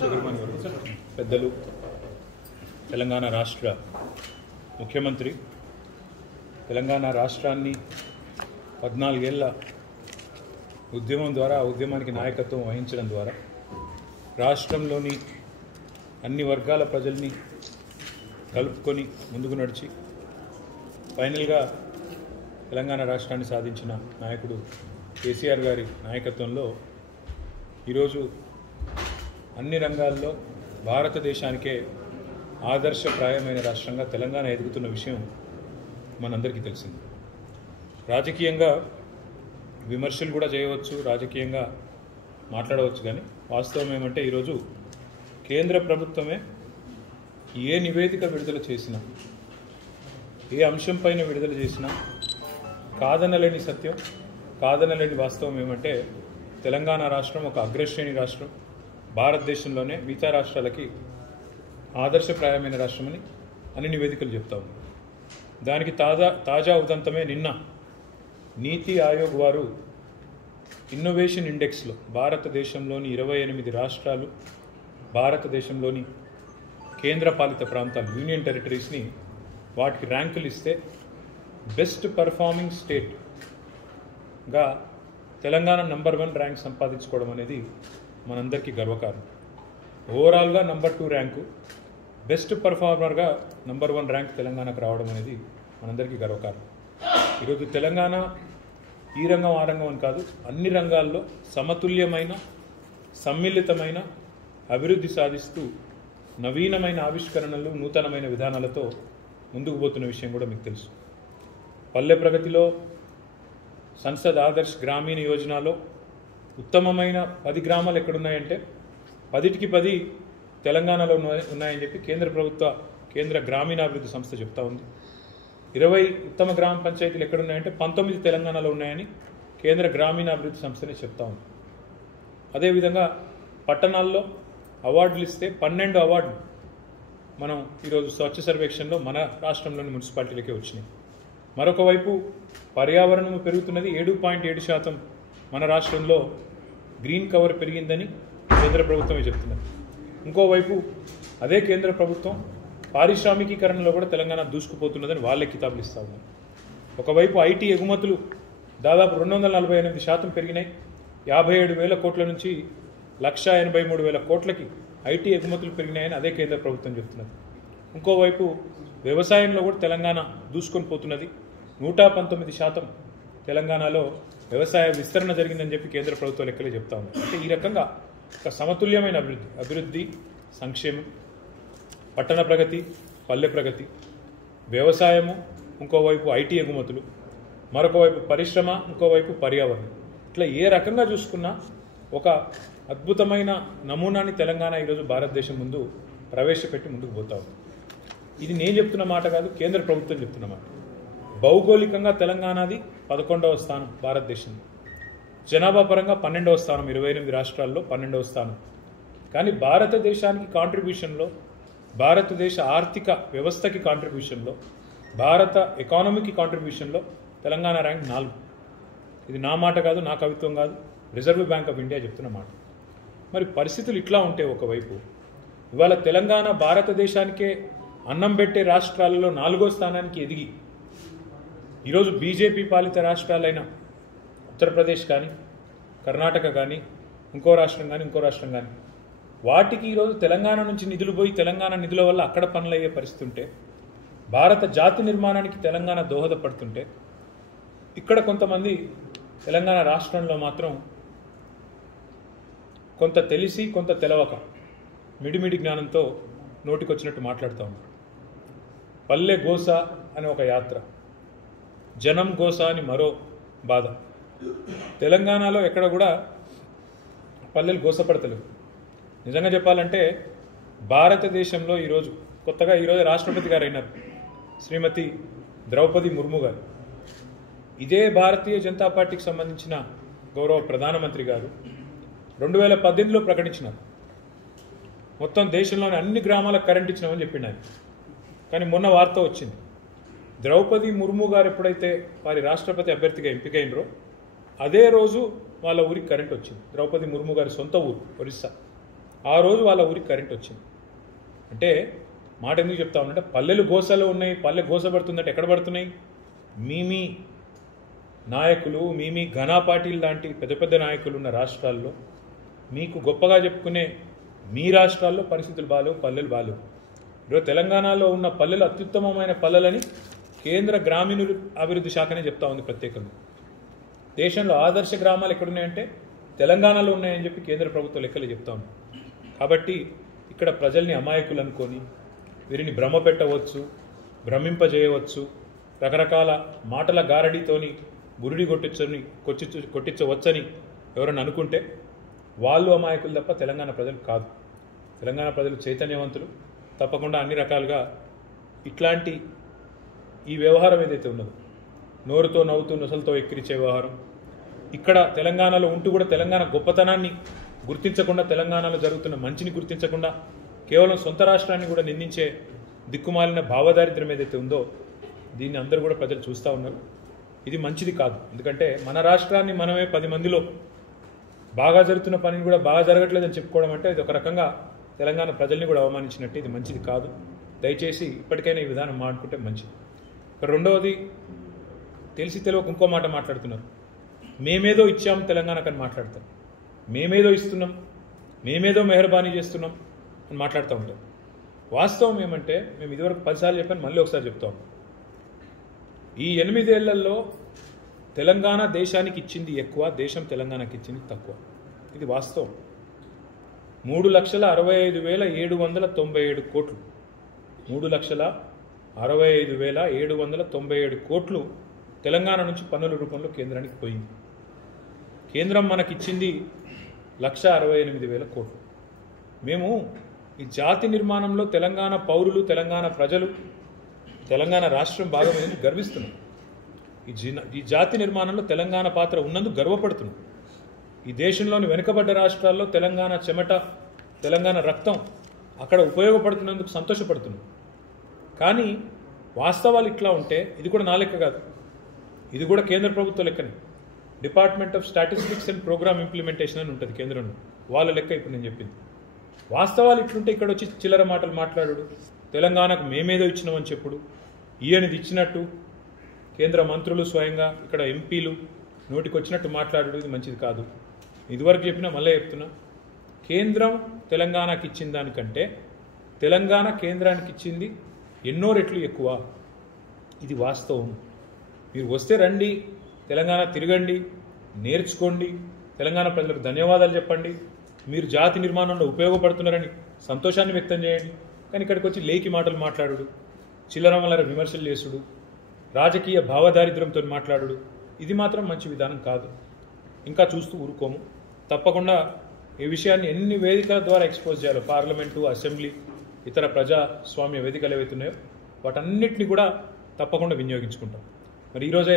పెద్దలు తెలంగాణ రాష్ట్ర ముఖ్యమంత్రి తెలంగాణ రాష్ట్రాన్ని 14 ఏళ్ల ఉద్యమం ద్వారా ఆ ఉద్యమానికి నాయకత్వం వహించడం ద్వారా రాష్ట్రంలోని అన్ని వర్గాల ప్రజల్ని కలుపుకొని ముందుకు నడిచి ఫైనల్గా తెలంగాణ రాష్ట్రాన్ని సాధించిన నాయకుడు కేసీఆర్ గారి నాయకత్వంలో ఈరోజు అన్ని రంగాల్లో భారతదేశానికే ఆదర్శప్రాయమైన రాష్ట్రంగా తెలంగాణ ఎదుగుతున్న విషయం మనందరికీ తెలిసింది. రాజకీయంగా విమర్శలు కూడా చేయవచ్చు, రాజకీయంగా మాట్లాడవచ్చు, కానీ వాస్తవం ఏమంటే ఈరోజు కేంద్ర ప్రభుత్వమే ఏ నివేదిక విడుదల చేసినా, ఏ అంశం పైన విడుదల చేసినా కాదనలేని సత్యం, కాదనలేని వాస్తవం ఏమంటే తెలంగాణ రాష్ట్రం ఒక అగ్రశ్రేణి రాష్ట్రం, భారతదేశంలోనే మిగతా రాష్ట్రాలకి ఆదర్శప్రాయమైన రాష్ట్రమని అన్ని నివేదికలు చెప్తా ఉంది. దానికి తాజా ఉదంతమే నిన్న నీతి ఆయోగ్ వారు ఇన్నోవేషన్ ఇండెక్స్లో భారతదేశంలోని 28 రాష్ట్రాలు, భారతదేశంలోని కేంద్రపాలిత ప్రాంతాలు, యూనియన్ టెరిటరీస్ని వాటికి ర్యాంకులు ఇస్తే బెస్ట్ పర్ఫార్మింగ్ స్టేట్గా తెలంగాణ నంబర్ 1 ర్యాంక్ సంపాదించుకోవడం అనేది మనందరికీ గర్వకారణం. ఓవరాల్గా నంబర్ 2 ర్యాంకు, బెస్ట్ పర్ఫార్మర్గా నంబర్ 1 ర్యాంక్ తెలంగాణకు రావడం అనేది మనందరికీ గర్వకారణం. ఈరోజు తెలంగాణ ఈ రంగం ఆ రంగం అని కాదు, అన్ని రంగాల్లో సమతుల్యమైన సమ్మిళితమైన అభివృద్ధి సాధిస్తూ నవీనమైన ఆవిష్కరణలు, నూతనమైన విధానాలతో ముందుకు పోతున్న విషయం కూడా మీకు తెలుసు. పల్లె ప్రగతిలో, సంసద్ ఆదర్శ్ గ్రామీణ యోజనలో ఉత్తమమైన 10 గ్రామాలు ఎక్కడున్నాయంటే 10కి 10 తెలంగాణలో ఉన్నాయని చెప్పి కేంద్ర గ్రామీణాభివృద్ధి సంస్థ చెప్తా ఉంది. 20 ఉత్తమ గ్రామ పంచాయతీలు ఎక్కడున్నాయంటే 19 తెలంగాణలో ఉన్నాయని కేంద్ర గ్రామీణాభివృద్ధి సంస్థనే చెప్తా ఉంది. అదేవిధంగా పట్టణాల్లో అవార్డులు ఇస్తే 12 అవార్డులు మనం ఈరోజు స్వచ్ఛ సర్వేక్షణలో మన రాష్ట్రంలోని మున్సిపాలిటీలకే వచ్చినాయి. మరొక వైపు పర్యావరణం పెరుగుతున్నది, 7.7% మన రాష్ట్రంలో గ్రీన్ కవర్ పెరిగిందని కేంద్ర ప్రభుత్వమే చెప్తున్నది. ఇంకోవైపు అదే కేంద్ర ప్రభుత్వం పారిశ్రామికీకరణలో కూడా తెలంగాణ దూసుకుపోతున్నదని వాళ్ళే కితాబులు ఇస్తా ఉన్నారు. ఒకవైపు ఐటీ ఎగుమతులు దాదాపు 248% పెరిగినాయి, 57,000 కోట్ల నుంచి 1,83,000 కోట్లకి ఐటీ ఎగుమతులు పెరిగినాయని అదే కేంద్ర ప్రభుత్వం చెప్తున్నది. ఇంకోవైపు వ్యవసాయంలో కూడా తెలంగాణ దూసుకొని పోతున్నది, 119% తెలంగాణలో వ్యవసాయ విస్తరణ జరిగిందని చెప్పి కేంద్ర ప్రభుత్వ లెక్కలే చెప్తా ఉంది. అంటే ఈ రకంగా ఒక సమతుల్యమైన అభివృద్ధి, సంక్షేమం, పట్టణ ప్రగతి, పల్లె ప్రగతి, వ్యవసాయము, ఇంకోవైపు ఐటీ ఎగుమతులు, మరొక వైపు పరిశ్రమ, ఇంకోవైపు పర్యావరణం, ఇట్లా ఏ రకంగా చూసుకున్నా ఒక అద్భుతమైన నమూనాని తెలంగాణ ఈరోజు భారతదేశం ముందు ప్రవేశపెట్టి ముందుకు పోతా ఉంది. ఇది నేను చెప్తున్న మాట కాదు, కేంద్ర ప్రభుత్వం చెప్తున్న మాట. భౌగోళికంగా తెలంగాణది 11వ స్థానం భారతదేశంలో, జనాభా పరంగా 12వ స్థానం, 28 రాష్ట్రాల్లో 12వ స్థానం. కానీ భారతదేశానికి కాంట్రిబ్యూషన్లో, భారతదేశ ఆర్థిక వ్యవస్థకి కాంట్రిబ్యూషన్లో, భారత ఎకానమీకి కాంట్రిబ్యూషన్లో తెలంగాణ ర్యాంక్ 4. ఇది నా మాట కాదు, నా కవిత్వం కాదు, రిజర్వ్ బ్యాంక్ ఆఫ్ ఇండియా చెప్తున్న మాట. మరి పరిస్థితులు ఇట్లా ఉంటే ఒకవైపు ఇవాళ తెలంగాణ భారతదేశానికే అన్నం పెట్టే రాష్ట్రాలలో 4వ స్థానానికి ఎదిగి ఈరోజు బీజేపీ పాలిత రాష్ట్రాలైన ఉత్తరప్రదేశ్ కానీ, కర్ణాటక కానీ, ఇంకో రాష్ట్రం కానీ వాటికి ఈరోజు తెలంగాణ నుంచి నిధులు పోయి తెలంగాణ నిధుల వల్ల అక్కడ పనులు అయ్యే పరిస్థితి ఉంటే, భారత జాతి నిర్మాణానికి తెలంగాణ దోహదపడుతుంటే, ఇక్కడ కొంతమంది తెలంగాణ రాష్ట్రంలో మాత్రం కొంత తెలిసి కొంత తెలవక మిడిమిడి జ్ఞానంతో నోటికొచ్చినట్టు మాట్లాడుతూ ఉంటారు. పల్లె గోస అని ఒక యాత్ర, జనం గోస అని మరో బాధ. తెలంగాణలో ఎక్కడ కూడా పల్లెలు గోసపడతలేవు. నిజంగా చెప్పాలంటే భారతదేశంలో ఈరోజు కొత్తగా రాష్ట్రపతి గారు అయినారు శ్రీమతి ద్రౌపది ముర్ము గారు. ఇదే భారతీయ జనతా పార్టీకి సంబంధించిన గౌరవ ప్రధానమంత్రి గారు 2018లో ప్రకటించినారు, మొత్తం దేశంలోని అన్ని గ్రామాలకు కరెంట్ ఇచ్చినామని చెప్పిండు ఆయన. కానీ మొన్న వార్త వచ్చింది, ద్రౌపది ముర్ము గారు ఎప్పుడైతే వారి రాష్ట్రపతి అభ్యర్థిగా ఎంపికైనరో అదే రోజు వాళ్ళ ఊరికి కరెంట్ వచ్చింది. ద్రౌపది ముర్ము గారి సొంత ఊరు ఒరిస్సా. ఆ రోజు వాళ్ళ ఊరికి కరెంట్ వచ్చింది. అంటే మాట ఎందుకు చెప్తా ఉన్నంటే పల్లెలు గోసలో ఉన్నాయి, పల్లె గోస పడుతుందంటే ఎక్కడ పడుతున్నాయి? మీ నాయకులు, మీ ఘనా పార్టీలు లాంటి పెద్ద పెద్ద నాయకులు ఉన్న రాష్ట్రాల్లో, మీకు గొప్పగా చెప్పుకునే మీ రాష్ట్రాల్లో పరిస్థితులు బాలేవు, పల్లెలు బాలేవు. ఈరోజు తెలంగాణలో ఉన్న పల్లెలు అత్యుత్తమమైన పల్లెలని కేంద్ర గ్రామీణ అభివృద్ధి శాఖనే చెప్తా ఉంది ప్రత్యేకంగా. దేశంలో ఆదర్శ గ్రామాలు ఎక్కడున్నాయంటే తెలంగాణలో ఉన్నాయని చెప్పి కేంద్ర ప్రభుత్వ లెక్కలు చెప్తా ఉంది. కాబట్టి ఇక్కడ ప్రజల్ని అమాయకులు అనుకొని వీరిని భ్రమ పెట్టవచ్చు, భ్రమింపజేయవచ్చు, రకరకాల మాటల గారడీతోని బురుడి కొట్టించవచ్చని ఎవరన్నా అనుకుంటే వాళ్ళు అమాయకులు తప్ప తెలంగాణ ప్రజలు కాదు. తెలంగాణ ప్రజలు చైతన్యవంతులు. తప్పకుండా అన్ని రకాలుగా ఇట్లాంటి ఈ వ్యవహారం ఏదైతే ఉన్నదో, నోరుతో నవ్వుతూ నొసలతో ఎక్కిరించే వ్యవహారం, ఇక్కడ తెలంగాణలో ఉంటూ కూడా తెలంగాణ గొప్పతనాన్ని గుర్తించకుండా, తెలంగాణలో జరుగుతున్న మంచిని గుర్తించకుండా కేవలం సొంత రాష్ట్రాన్ని కూడా నిందించే దిక్కుమాలిన భావదారిద్ర్యం ఏదైతే ఉందో దీన్ని అందరూ కూడా ప్రజలు చూస్తూ ఉన్నారు. ఇది మంచిది కాదు. ఎందుకంటే మన రాష్ట్రాన్ని మనమే 10 మందిలో బాగా జరుగుతున్న పనిని కూడా బాగా జరగట్లేదని చెప్పుకోవడం అంటే ఇది ఒక రకంగా తెలంగాణ ప్రజల్ని కూడా అవమానించినట్టు. ఇది మంచిది కాదు. దయచేసి ఇప్పటికైనా ఈ విధానం మాట్లాడుకుంటే మంచిది. రెండవది, తెలిసి తెలియక ఇంకో మాట మాట్లాడుతున్నారు. మేమేదో ఇచ్చాము తెలంగాణకని మాట్లాడతాం, మేమేదో ఇస్తున్నాం, మేమేదో మెహర్బానీ చేస్తున్నాం అని మాట్లాడుతూ ఉంటాం. వాస్తవం ఏమంటే మేము ఇదివరకు 10 సార్లు చెప్పాను, మళ్ళీ ఒకసారి చెప్తాం. ఈ 8 ఏళ్లలో తెలంగాణ దేశానికి ఇచ్చింది ఎక్కువ, దేశం తెలంగాణకి ఇచ్చింది తక్కువ. ఇది వాస్తవం. 3,65,797 కోట్లు, 3,65,797 కోట్లు తెలంగాణ నుంచి పన్నుల రూపంలో కేంద్రానికి పోయింది. కేంద్రం మనకిచ్చింది 1,68,000 కోట్లు. మేము ఈ జాతి నిర్మాణంలో తెలంగాణ పౌరులు, తెలంగాణ ప్రజలు, తెలంగాణ రాష్ట్రం భాగమైంది గర్విస్తున్నాం. ఈ జాతి నిర్మాణంలో తెలంగాణ పాత్ర ఉన్నందుకు గర్వపడుతున్నాం. ఈ దేశంలోని వెనుకబడ్డ రాష్ట్రాల్లో తెలంగాణ చెమట, తెలంగాణ రక్తం అక్కడ ఉపయోగపడుతున్నందుకు సంతోషపడుతున్నాం. కానీ వాస్తవాలు ఇట్లా ఉంటే ఇది కూడా నా లెక్క కాదు, ఇది కూడా కేంద్ర ప్రభుత్వ లెక్కనే. Department of statistics and programme implementation అని ఉంటుంది కేంద్రంలో, వాళ్ళ లెక్క ఇప్పుడు నేను చెప్పింది. వాస్తవాలు ఇట్లుంటే ఇక్కడ వచ్చి చిల్లర మాటలు మాట్లాడు, తెలంగాణకు మేమేదో ఇచ్చినామని చెప్పుడు, ఈయనది ఇచ్చినట్టు కేంద్ర మంత్రులు స్వయంగా ఇక్కడ ఎంపీలు నోటికి వచ్చినట్టు మాట్లాడు, ఇది మంచిది కాదు. ఇదివరకు చెప్పినా మళ్ళీ చెప్తున్నా, కేంద్రం తెలంగాణకి ఇచ్చిన దానికంటే తెలంగాణ కేంద్రానికి ఇచ్చింది ఎన్నో రెట్లు ఎక్కువ. ఇది వాస్తవం. మీరు వస్తే రండి, తెలంగాణ తిరగండి, నేర్చుకోండి, తెలంగాణ ప్రజలకు ధన్యవాదాలు చెప్పండి, మీరు జాతి నిర్మాణంలో ఉపయోగపడుతున్నారని సంతోషాన్ని వ్యక్తం చేయండి. కానీ ఇక్కడికి వచ్చి లేకి మాటలు మాట్లాడు, చిల్లరమల్లర విమర్శలు చేసుడు, రాజకీయ భావదారిద్ర్యంతో మాట్లాడు, ఇది మాత్రం మంచి విధానం కాదు. ఇంకా చూస్తూ ఊరుకోము. తప్పకుండా ఈ విషయాన్ని ఎన్ని వేదికల ద్వారా ఎక్స్పోజ్ చేయాలో, పార్లమెంటు, అసెంబ్లీ, ఇతర ప్రజాస్వామ్య వేదికలు ఏవైతున్నాయో వాటన్నిటిని కూడా తప్పకుండా వినియోగించుకుంటాం. మరి ఈరోజే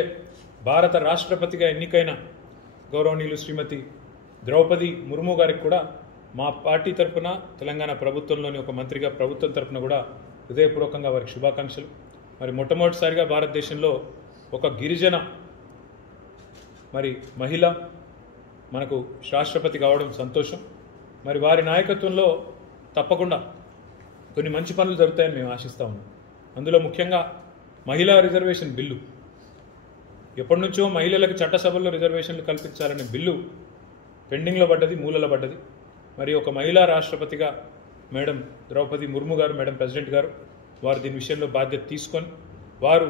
భారత రాష్ట్రపతిగా ఎన్నికైన గౌరవనీయులు శ్రీమతి ద్రౌపది ముర్ము గారికి కూడా మా పార్టీ తరఫున, తెలంగాణ ప్రభుత్వంలోని ఒక మంత్రిగా ప్రభుత్వం తరఫున కూడా హృదయపూర్వకంగా వారికి శుభాకాంక్షలు. మరి మొట్టమొదటిసారిగా భారతదేశంలో ఒక గిరిజన మహిళ మనకు రాష్ట్రపతి కావడం సంతోషం. మరి వారి నాయకత్వంలో తప్పకుండా కొన్ని మంచి పనులు జరుగుతాయని మేము ఆశిస్తా ఉన్నాం. అందులో ముఖ్యంగా మహిళా రిజర్వేషన్ బిల్లు, ఎప్పటి నుంచో మహిళలకు చట్టసభల్లో రిజర్వేషన్లు కల్పించాలనే బిల్లు పెండింగ్లో పడ్డది, మూలలో పడ్డది. మరి ఒక మహిళా రాష్ట్రపతిగా మేడం ద్రౌపది ముర్ము గారు, మేడం ప్రెసిడెంట్ గారు, వారు దీని విషయంలో బాధ్యత తీసుకొని వారు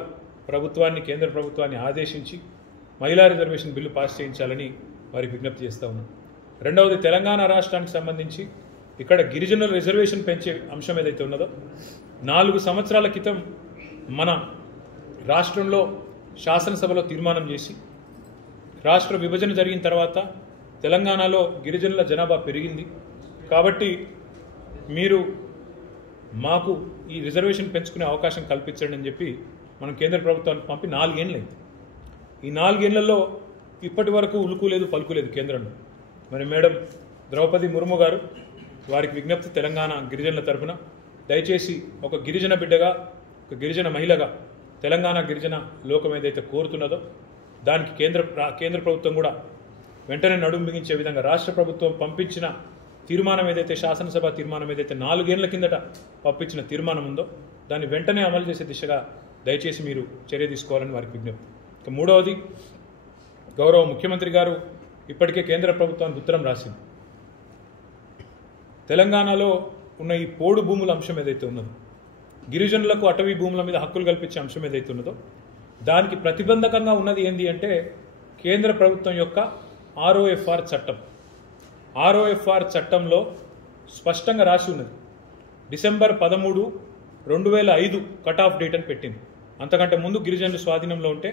ప్రభుత్వాన్ని, కేంద్ర ప్రభుత్వాన్ని ఆదేశించి మహిళా రిజర్వేషన్ బిల్లు పాస్ చేయించాలని వారికి విజ్ఞప్తి చేస్తూ ఉన్నాం. రెండవది, తెలంగాణ రాష్ట్రానికి సంబంధించి ఇక్కడ గిరిజనుల రిజర్వేషన్ పెంచే అంశం ఏదైతే ఉన్నదో 4 సంవత్సరాల క్రితం మన రాష్ట్రంలో శాసనసభలో తీర్మానం చేసి, రాష్ట్ర విభజన జరిగిన తర్వాత తెలంగాణలో గిరిజనుల జనాభా పెరిగింది కాబట్టి మీరు మాకు ఈ రిజర్వేషన్ పెంచుకునే అవకాశం కల్పించండి అని చెప్పి మనం కేంద్ర ప్రభుత్వానికి పంపి 4 ఏళ్ళైంది. ఈ 4 ఏళ్లలో ఇప్పటి వరకు ఉలుకు లేదు, పలుకు లేదు కేంద్రంలో. మరి మేడం ద్రౌపది ముర్ము గారు, వారికి విజ్ఞప్తి తెలంగాణ గిరిజనుల తరఫున, దయచేసి ఒక గిరిజన బిడ్డగా, ఒక గిరిజన మహిళగా తెలంగాణ గిరిజన లోకం ఏదైతే కోరుతున్నదో దానికి కేంద్ర ప్రభుత్వం కూడా వెంటనే నడుము బిగించే విధంగా రాష్ట్ర ప్రభుత్వం పంపించిన తీర్మానం ఏదైతే శాసనసభ తీర్మానం ఏదైతే 4 ఏళ్ల కిందట పంపించిన తీర్మానం ఉందో దాన్ని వెంటనే అమలు చేసే దిశగా దయచేసి మీరు చర్య తీసుకోవాలని వారికి విజ్ఞప్తి. ఇక మూడవది, గౌరవ ముఖ్యమంత్రి గారు ఇప్పటికే కేంద్ర ప్రభుత్వానికి ఉత్తరం రాసింది. తెలంగాణలో ఉన్న ఈ పోడు భూముల అంశం ఏదైతే ఉన్నదో, గిరిజనులకు అటవీ భూముల మీద హక్కులు కల్పించే అంశం ఏదైతే ఉన్నదో దానికి ప్రతిబంధకంగా ఉన్నది ఏంటి అంటే కేంద్ర ప్రభుత్వం యొక్క ROFR చట్టం. ROFR చట్టంలో స్పష్టంగా రాసి ఉన్నది డిసెంబర్ 13, 2005 కట్ ఆఫ్ డేట్ అని పెట్టింది. అంతకంటే ముందు గిరిజనులు స్వాధీనంలో ఉంటే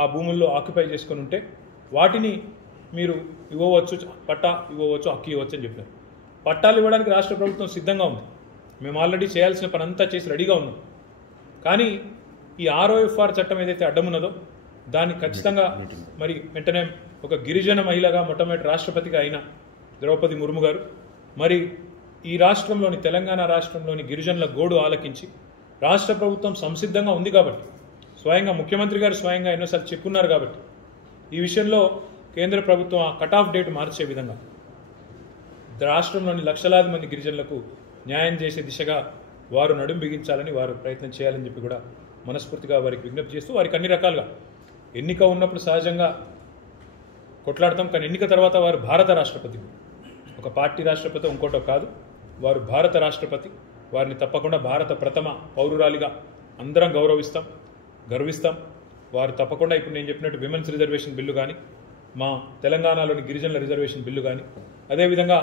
ఆ భూముల్లో ఆక్యుపై చేసుకొని ఉంటే వాటిని మీరు ఇవ్వవచ్చు, పట్టా ఇవ్వవచ్చు, హక్కు ఇవ్వచ్చు అని చెప్పారు. పట్టాలు ఇవ్వడానికి రాష్ట్ర ప్రభుత్వం సిద్ధంగా ఉంది. మేము ఆల్రెడీ చేయాల్సిన పని అంతా చేసి రెడీగా ఉన్నాం. కానీ ఈ ROFR చట్టం ఏదైతే అడ్డమున్నదో దాన్ని ఖచ్చితంగా మరి వెంటనే ఒక గిరిజన మహిళగా మొట్టమొదటి రాష్ట్రపతిగా అయిన ద్రౌపది ముర్ము గారు మరి ఈ రాష్ట్రంలోని తెలంగాణ రాష్ట్రంలోని గిరిజనుల గోడు ఆలకించి రాష్ట్ర ప్రభుత్వం సంసిద్ధంగా ఉంది కాబట్టి, స్వయంగా ముఖ్యమంత్రి గారు స్వయంగా ఎన్నోసార్లు చెప్పున్నారు కాబట్టి ఈ విషయంలో కేంద్ర ప్రభుత్వం ఆ కట్ ఆఫ్ డేట్ మార్చే విధంగా రాష్ట్రంలోని లక్షలాది మంది గిరిజనులకు న్యాయం చేసే దిశగా వారు నడుం బిగించాలని, వారు ప్రయత్నం చేయాలని చెప్పి కూడా మనస్ఫూర్తిగా వారికి విజ్ఞప్తి చేస్తూ, వారికి అన్ని రకాలుగా ఎన్నిక ఉన్నప్పుడు సహజంగా కొట్లాడతాం, కానీ ఎన్నిక తర్వాత వారు భారత రాష్ట్రపతి, ఒక పార్టీ రాష్ట్రపతి ఇంకోటో కాదు, వారు భారత రాష్ట్రపతి. వారిని తప్పకుండా భారత ప్రథమ పౌరురాలిగా అందరం గర్విస్తాం. వారు తప్పకుండా ఇప్పుడు నేను చెప్పినట్టు విమెన్స్ రిజర్వేషన్ బిల్లు కానీ, మా తెలంగాణలోని గిరిజనుల రిజర్వేషన్ బిల్లు కానీ, అదేవిధంగా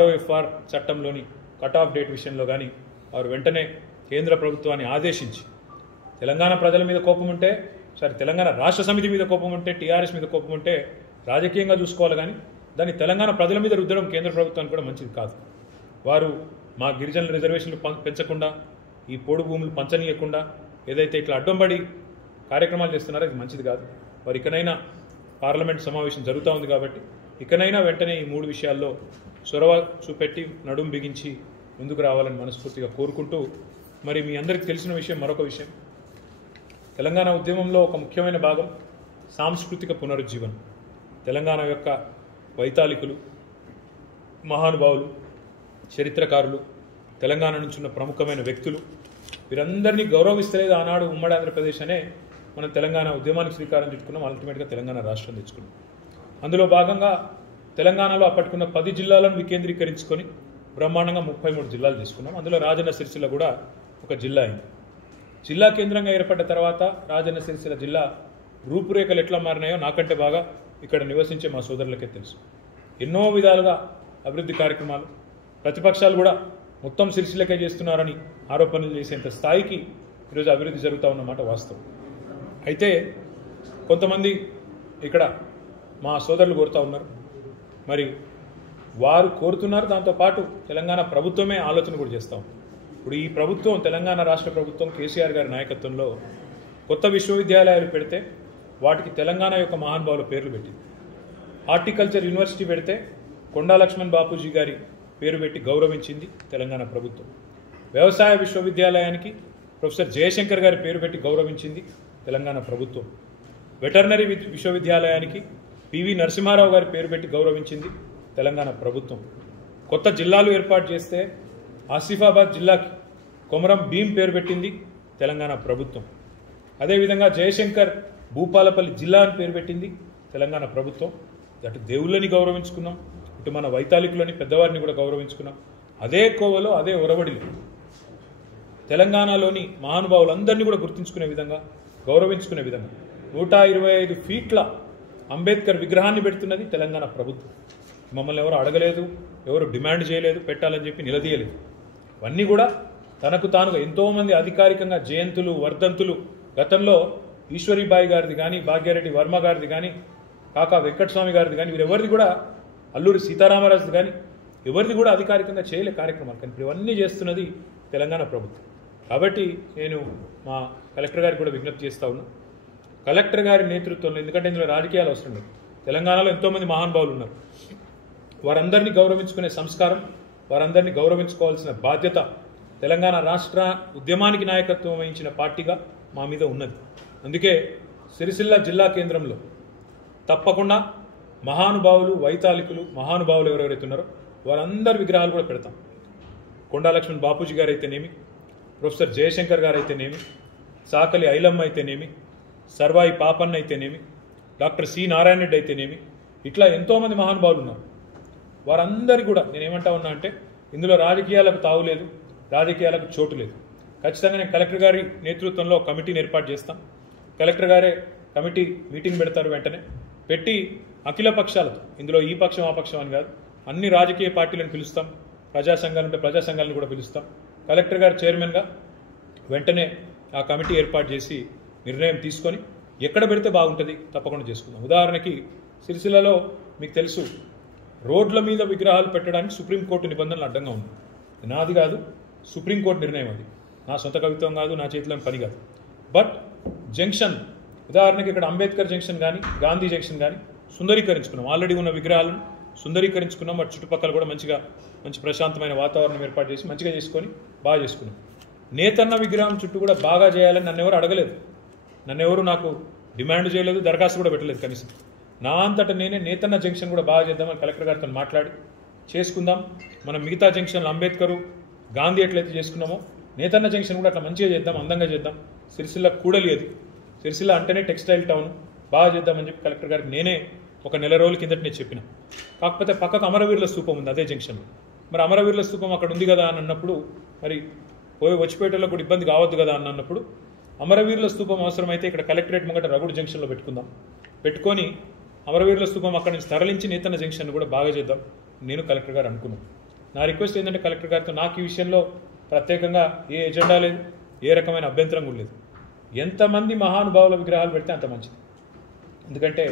ROFR చట్టంలోని కట్ ఆఫ్ డేట్ విషయంలో కానీ వారు వెంటనే కేంద్ర ప్రభుత్వాన్ని ఆదేశించి, తెలంగాణ ప్రజల మీద కోపం ఉంటే తెలంగాణ రాష్ట్ర సమితి మీద కోపం ఉంటే, TRS మీద కోపం ఉంటే రాజకీయంగా చూసుకోవాలి, కానీ దాన్ని తెలంగాణ ప్రజల మీద రుద్దడం కేంద్ర ప్రభుత్వానికి కూడా మంచిది కాదు. వారు మా గిరిజనుల రిజర్వేషన్లు పెంచకుండా, ఈ పోడు భూములు పంచనీయకుండా ఏదైతే ఇట్లా అడ్డంబడి కార్యక్రమాలు చేస్తున్నారో ఇది మంచిది కాదు. వారు ఇకనైనా పార్లమెంట్ సమావేశం జరుగుతూ ఉంది కాబట్టి ఇకనైనా వెంటనే ఈ 3 విషయాల్లో చొరవ చూపెట్టి నడుం బిగించి ముందుకు రావాలని మనస్ఫూర్తిగా కోరుకుంటూ, మరి మీ అందరికీ తెలిసిన విషయం, మరొక విషయం, తెలంగాణ ఉద్యమంలో ఒక ముఖ్యమైన భాగం సాంస్కృతిక పునరుజ్జీవనం. తెలంగాణ యొక్క వైతాళికులు, మహానుభావులు, చరిత్రకారులు, తెలంగాణ నుంచి ఉన్న ప్రముఖమైన వ్యక్తులు, వీరందరినీ గౌరవిస్తలేదు ఆనాడు ఉమ్మడి ఆంధ్రప్రదేశ్ అనే మనం తెలంగాణ ఉద్యమానికి శ్రీకారం చుట్టుకున్నాం. అల్టిమేట్గా తెలంగాణ రాష్ట్రం తెచ్చుకున్నాం. అందులో భాగంగా తెలంగాణలో అప్పటికున్న 10 జిల్లాలను వికేంద్రీకరించుకొని బ్రహ్మాండంగా 33 జిల్లాలు తీసుకున్నాం. అందులో రాజన్న సిరిసిల్ల కూడా ఒక జిల్లా అయింది. జిల్లా కేంద్రంగా ఏర్పడ్డ తర్వాత రాజన్న సిరిసిల్ల జిల్లా రూపురేఖలు ఎట్లా మారినాయో నాకంటే బాగా ఇక్కడ నివసించే మా సోదరులకే తెలుసు. ఎన్నో విధాలుగా అభివృద్ధి కార్యక్రమాలు, ప్రతిపక్షాలు కూడా మొత్తం సిరిసిల్లకే చేస్తున్నారని ఆరోపణలు చేసేంత స్థాయికి ఈరోజు అభివృద్ధి జరుగుతూ ఉన్నమాట వాస్తవం. అయితే కొంతమంది ఇక్కడ మా సోదరులు కోరుతూ ఉన్నారు, మరి వారు కోరుతున్నారు, దాంతోపాటు తెలంగాణ ప్రభుత్వమే ఆలోచన కూడా చేస్తాం. ఇప్పుడు ఈ ప్రభుత్వం, తెలంగాణ రాష్ట్ర ప్రభుత్వం కేసీఆర్ గారి నాయకత్వంలో కొత్త విశ్వవిద్యాలయాలు పెడితే వాటికి తెలంగాణ యొక్క మహానుభావుల పేర్లు పెట్టింది. హార్టికల్చర్ యూనివర్సిటీ పెడితే కొండా లక్ష్మణ్ బాపూజీ గారి పేరు పెట్టి గౌరవించింది తెలంగాణ ప్రభుత్వం. వ్యవసాయ విశ్వవిద్యాలయానికి ప్రొఫెసర్ జయశంకర్ గారి పేరు పెట్టి గౌరవించింది తెలంగాణ ప్రభుత్వం. వెటర్నరీ విశ్వవిద్యాలయానికి పివి నరసింహారావు గారి పేరు పెట్టి గౌరవించింది తెలంగాణ ప్రభుత్వం. కొత్త జిల్లాలు ఏర్పాటు చేస్తే ఆసిఫాబాద్ జిల్లాకి కొమరం భీం పేరు పెట్టింది తెలంగాణ ప్రభుత్వం. అదేవిధంగా జయశంకర్ భూపాలపల్లి జిల్లా అని పేరు పెట్టింది తెలంగాణ ప్రభుత్వం. అటు దేవుళ్ళని గౌరవించుకున్నాం, ఇటు మన వైతాళికులని, పెద్దవారిని కూడా గౌరవించుకున్నాం. అదే కోవలో, అదే ఒరవడిలో తెలంగాణలోని మహానుభావులందరినీ కూడా గుర్తించుకునే విధంగా, గౌరవించుకునే విధంగా 125 ఫీట్ల అంబేద్కర్ విగ్రహాన్ని పెడుతున్నది తెలంగాణ ప్రభుత్వం. మమ్మల్ని ఎవరు అడగలేదు, ఎవరు డిమాండ్ చేయలేదు, పెట్టాలని చెప్పి నిలదీయలేదు. ఇవన్నీ కూడా తనకు తానుగా ఎంతోమంది అధికారికంగా జయంతులు, వర్ధంతులు, గతంలో ఈశ్వరీబాయి గారిది కానీ, భాగ్యారెడ్డి వర్మ గారిది కానీ, కాకా వెంకటస్వామి గారిది కానీ, వీరెవరిది కూడా, అల్లూరి సీతారామరాజుది కానీ ఎవరిది కూడా అధికారికంగా చేయలే కార్యక్రమాలు. కానీ ఇప్పుడు ఇవన్నీ చేస్తున్నది తెలంగాణ ప్రభుత్వం. కాబట్టి నేను మా కలెక్టర్ గారికి కూడా విజ్ఞప్తి చేస్తా ఉన్నా, కలెక్టర్ గారి నేతృత్వంలో, ఎందుకంటే ఇందులో రాజకీయాలు అవసరం లేదు, తెలంగాణలో ఎంతోమంది మహానుభావులు ఉన్నారు, వారందరినీ గౌరవించుకునే సంస్కారం, వారందరినీ గౌరవించుకోవాల్సిన బాధ్యత తెలంగాణ రాష్ట్ర ఉద్యమానికి నాయకత్వం వహించిన పార్టీగా మా మీద ఉన్నది. అందుకే సిరిసిల్ల జిల్లా కేంద్రంలో తప్పకుండా మహానుభావులు, వైతాళికులు, మహానుభావులు ఎవరెవరైతే ఉన్నారో వారందరి విగ్రహాలు కూడా పెడతాం. కొండా లక్ష్మణ్ బాపూజీ గారు అయితేనేమి, ప్రొఫెసర్ జయశంకర్ గారు అయితేనేమి, సాకలి ఐలమ్మ అయితేనేమి, సర్వాయి పాపన్న అయితేనేమి, డాక్టర్ సి నారాయణ రెడ్డి అయితేనేమి, ఇట్లా ఎంతోమంది మహానుభావులు ఉన్నారు. వారందరి కూడా నేనేమంటా ఉన్నా అంటే ఇందులో రాజకీయాలకు తావులేదు, రాజకీయాలకు చోటు లేదు. ఖచ్చితంగా నేను కలెక్టర్ గారి నేతృత్వంలో కమిటీని ఏర్పాటు చేస్తాం. కలెక్టర్ గారే కమిటీ మీటింగ్ పెడతారు. వెంటనే పెట్టి అఖిల పక్షాలతో, ఇందులో ఈ పక్షం ఆ పక్షం అని కాదు, అన్ని రాజకీయ పార్టీలను పిలుస్తాం. ప్రజా సంఘాలు ఉంటే ప్రజా సంఘాలను కూడా పిలుస్తాం. కలెక్టర్ గారు చైర్మన్గా వెంటనే ఆ కమిటీ ఏర్పాటు చేసి నిర్ణయం తీసుకొని ఎక్కడ పెడితే బాగుంటుంది తప్పకుండా చేసుకుందాం. ఉదాహరణకి సిరిసిల్లలో మీకు తెలుసు, రోడ్ల మీద విగ్రహాలు పెట్టడానికి సుప్రీంకోర్టు నిబంధనలు అడ్డంగా ఉంది. నాది కాదు, సుప్రీంకోర్టు నిర్ణయం. అది నా సొంత కవిత్వం కాదు, నా చేతిలో పని కాదు. బట్ జంక్షన్, ఉదాహరణకి ఇక్కడ అంబేద్కర్ జంక్షన్ కానీ గాంధీ జంక్షన్ కానీ సుందరీకరించుకున్నాం. ఆల్రెడీ ఉన్న విగ్రహాలను సుందరీకరించుకున్నాం. వాటి చుట్టుపక్కల కూడా మంచి ప్రశాంతమైన వాతావరణం ఏర్పాటు చేసి మంచిగా చేసుకొని బాగా చేసుకున్నాం. నేతన్న విగ్రహం చుట్టూ కూడా బాగా చేయాలని నన్ను ఎవరు అడగలేదు, నన్ను ఎవరు నాకు డిమాండ్ చేయలేదు, దరఖాస్తు కూడా పెట్టలేదు. కనీసం నా అంతటా నేనే నేతన్న జంక్షన్ కూడా బాగా చేద్దామని కలెక్టర్ గారితో మాట్లాడి చేసుకుందాం. మనం మిగతా జంక్షన్లు అంబేద్కర్ గాంధీ ఎట్లయితే చేసుకున్నామో నేతన్న జంక్షన్ కూడా అట్లా మంచిగా చేద్దాం, అందంగా చేద్దాం. సిరిసిల్ల కూడలి అది, సిరిసిల్ల అంటేనే టెక్స్టైల్ టౌన్, బాగా చేద్దామని చెప్పి కలెక్టర్ గారికి నేనే ఒక నెల రోజుల కిందట నేను చెప్పిన. కాకపోతే పక్కకు అమరవీరుల స్తూపం ఉంది అదే జంక్షన్లో. మరి అమరవీరుల స్తూపం అక్కడ ఉంది కదా అని అన్నప్పుడు, మరి వచ్చిపోయేటలో కూడా ఇబ్బంది కావద్దు కదా అని అన్నప్పుడు, అమరవీరుల స్తూపం అవసరమైతే ఇక్కడ కలెక్టరేట్ ముంగట రగుడు జంక్షన్లో పెట్టుకుందాం. పెట్టుకొని అమరవీరుల స్తూపం అక్కడి నుంచి తరలించి నేతన్న జంక్షన్ కూడా బాగా చేద్దాం నేను కలెక్టర్ గారు అనుకున్నాను. నా రిక్వెస్ట్ ఏంటంటే కలెక్టర్ గారితో నాకు ఈ విషయంలో ప్రత్యేకంగా ఏ ఎజెండా లేదు, ఏ రకమైన అభ్యంతరం కూడా లేదు. ఎంతమంది మహానుభావుల విగ్రహాలు పెడితే అంత మంచిది. ఎందుకంటే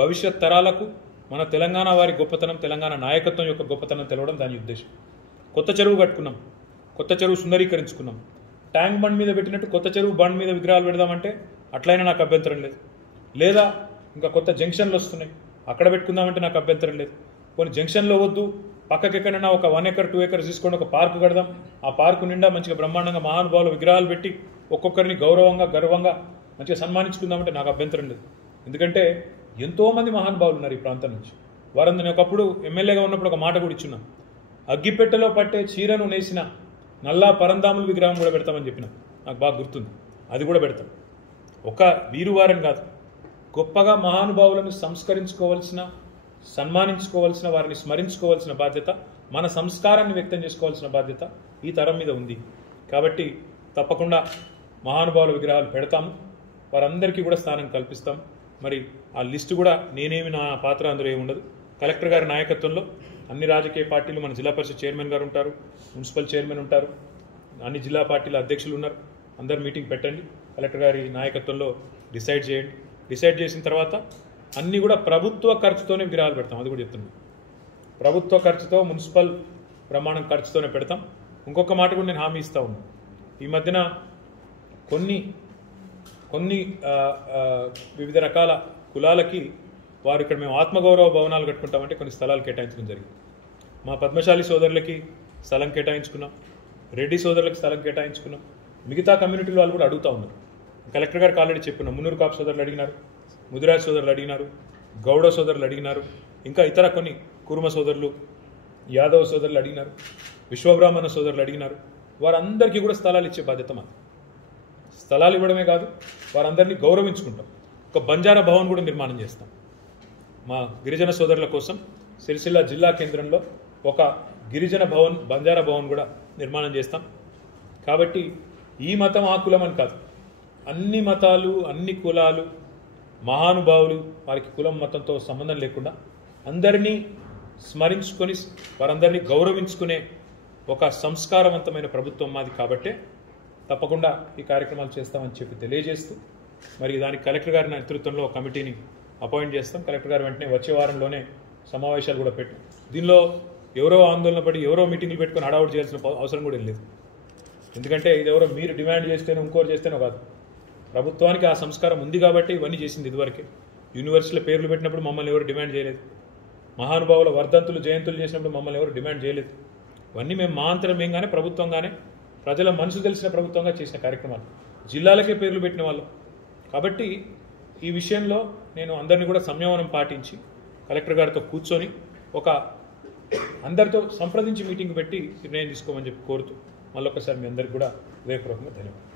భవిష్యత్ తరాలకు మన తెలంగాణ వారి గొప్పతనం, తెలంగాణ నాయకత్వం యొక్క గొప్పతనం తెలవడం దాని ఉద్దేశం. కొత్త చెరువు కట్టుకున్నాం, కొత్త చెరువు సుందరీకరించుకున్నాం. ట్యాంక్ బండ్ మీద పెట్టినట్టు కొత్త చెరువు బండ్ మీద విగ్రహాలు పెడదామంటే అట్లయినా నాకు అభ్యంతరం లేదు. లేదా ఇంకా కొత్త జంక్షన్లు వస్తున్నాయి, అక్కడ పెట్టుకుందామంటే నాకు అభ్యంతరం లేదు. కొన్ని జంక్షన్లో వద్దు, పక్కకి ఎక్కడైనా ఒక 1 acre 2 acres తీసుకొని ఒక పార్కు కడదాం. ఆ పార్కు నిండా మంచిగా బ్రహ్మాండంగా మహానుభావుల విగ్రహాలు పెట్టి ఒక్కొక్కరిని గౌరవంగా గర్వంగా మంచిగా సన్మానించుకుందామంటే నాకు అభ్యంతరం లేదు. ఎందుకంటే ఎంతోమంది మహానుభావులు ఉన్నారు ఈ ప్రాంతం నుంచి. వారందరూ నేను ఒకప్పుడు ఎమ్మెల్యేగా ఉన్నప్పుడు ఒక మాట కూడా ఇచ్చున్నాను, అగ్గిపెట్టెలో పట్టే చీరను నేసిన నల్లా పరందాముల విగ్రహం కూడా పెడతామని చెప్పిన. నాకు బాగా గుర్తుంది, అది కూడా పెడతాం. ఒక వీరువారని కాదు, గొప్పగా మహానుభావులను సంస్కరించుకోవాల్సిన, సన్మానించుకోవాల్సిన, వారిని స్మరించుకోవాల్సిన బాధ్యత, మన సంస్కారాన్ని వ్యక్తం చేసుకోవాల్సిన బాధ్యత ఈ తరం మీద ఉంది. కాబట్టి తప్పకుండా మహానుభావుల విగ్రహాలు పెడతాము, వారందరికీ కూడా స్థానం కల్పిస్తాం. మరి ఆ లిస్టు కూడా నేనేమి, నా పాత్ర అందులో ఏముండదు. కలెక్టర్ గారి నాయకత్వంలో అన్ని రాజకీయ పార్టీలు, మన జిల్లా పరిషత్ చైర్మన్ గారు ఉంటారు, మున్సిపల్ చైర్మన్ ఉంటారు, అన్ని జిల్లా పార్టీల అధ్యక్షులు ఉన్నారు. అందరు మీటింగ్ పెట్టండి, కలెక్టర్ గారి నాయకత్వంలో డిసైడ్ చేయండి. డిసైడ్ చేసిన తర్వాత అన్నీ కూడా ప్రభుత్వ ఖర్చుతోనే విగ్రహాలు పెడతాం. అది కూడా చెప్తున్నాం, ప్రభుత్వ ఖర్చుతో, మున్సిపల్ ప్రమాణం ఖర్చుతోనే పెడతాం. ఇంకొక మాట కూడా నేను హామీ ఇస్తా ఉన్నాను. ఈ మధ్యన కొన్ని వివిధ రకాల కులాలకి వారు ఇక్కడ మేము ఆత్మగౌరవ భవనాలు కట్టుకుంటామంటే కొన్ని స్థలాలు కేటాయించడం జరిగింది. మా పద్మశాలి సోదరులకి స్థలం కేటాయించుకున్నాం, రెడ్డి సోదరులకి స్థలం కేటాయించుకున్నాం. మిగతా కమ్యూనిటీల వాళ్ళు కూడా అడుగుతూ ఉన్నారు. కలెక్టర్ గారికి ఆల్రెడీ చెప్పినాం. మున్నూరు కాపు సోదరులు అడిగినారు, ముదిరాజ్ సోదరులు అడిగినారు, గౌడ సోదరులు అడిగినారు, ఇంకా ఇతర కొన్ని కుర్మ సోదరులు, యాదవ్ సోదరులు అడిగినారు, విశ్వబ్రాహ్మణ సోదరులు అడిగినారు. వారందరికీ కూడా స్థలాలు ఇచ్చే బాధ్యత మాది. స్థలాలు ఇవ్వడమే కాదు, వారందరినీ గౌరవించుకుంటాం. ఒక బంజారా భవన్ కూడా నిర్మాణం చేస్తాం. మా గిరిజన సోదరుల కోసం సిరిసిల్ల జిల్లా కేంద్రంలో ఒక గిరిజన భవన్, బంజారా భవన్ కూడా నిర్మాణం చేస్తాం. కాబట్టి ఈ మతం ఆ కులం అని కాదు, అన్ని మతాలు, అన్ని కులాలు, మహానుభావులు, వారికి కులం మతంతో సంబంధం లేకుండా అందరినీ స్మరించుకొని వారందరినీ గౌరవించుకునే ఒక సంస్కారవంతమైన ప్రభుత్వం మాది. కాబట్టే తప్పకుండా ఈ కార్యక్రమాలు చేస్తామని చెప్పి తెలియజేస్తూ, మరి దానికి కలెక్టర్ గారి నేతృత్వంలో కమిటీని అపాయింట్ చేస్తాం. కలెక్టర్ గారు వెంటనే వచ్చే వారంలోనే సమావేశాలు కూడా పెట్టి, దీనిలో ఎవరో ఆందోళన పడి ఎవరో మీటింగ్లు పెట్టుకొని హడావుడి చేయాల్సిన అవసరం కూడా లేదు. ఎందుకంటే ఇది ఎవరో మీరు డిమాండ్ చేస్తేనో ఇంకోరు చేస్తేనో కాదు, ప్రభుత్వానికి ఆ సంస్కారం ఉంది కాబట్టి ఇవన్నీ చేసింది. ఇదివరకే యూనివర్సిటీలో పేర్లు పెట్టినప్పుడు మమ్మల్ని ఎవరు డిమాండ్ చేయలేదు, మహానుభావుల వర్ధంతులు జయంతులు చేసినప్పుడు మమ్మల్ని ఎవరు డిమాండ్ చేయలేదు. ఇవన్నీ మేము మా అంతరమేంగానే, ప్రభుత్వంగానే, ప్రజల మనసు తెలిసిన ప్రభుత్వంగా చేసిన కార్యక్రమాలు, జిల్లాలకే పేర్లు పెట్టిన వాళ్ళు. కాబట్టి ఈ విషయంలో నేను అందరినీ కూడా సంయమనం పాటించి కలెక్టర్ గారితో కూర్చొని ఒక అందరితో సంప్రదించి మీటింగ్ పెట్టి నిర్ణయం తీసుకోమని చెప్పి కోరుతూ మళ్ళొకసారి మీ అందరికీ కూడా హృదయపూర్వకంగా ధన్యవాదాలు.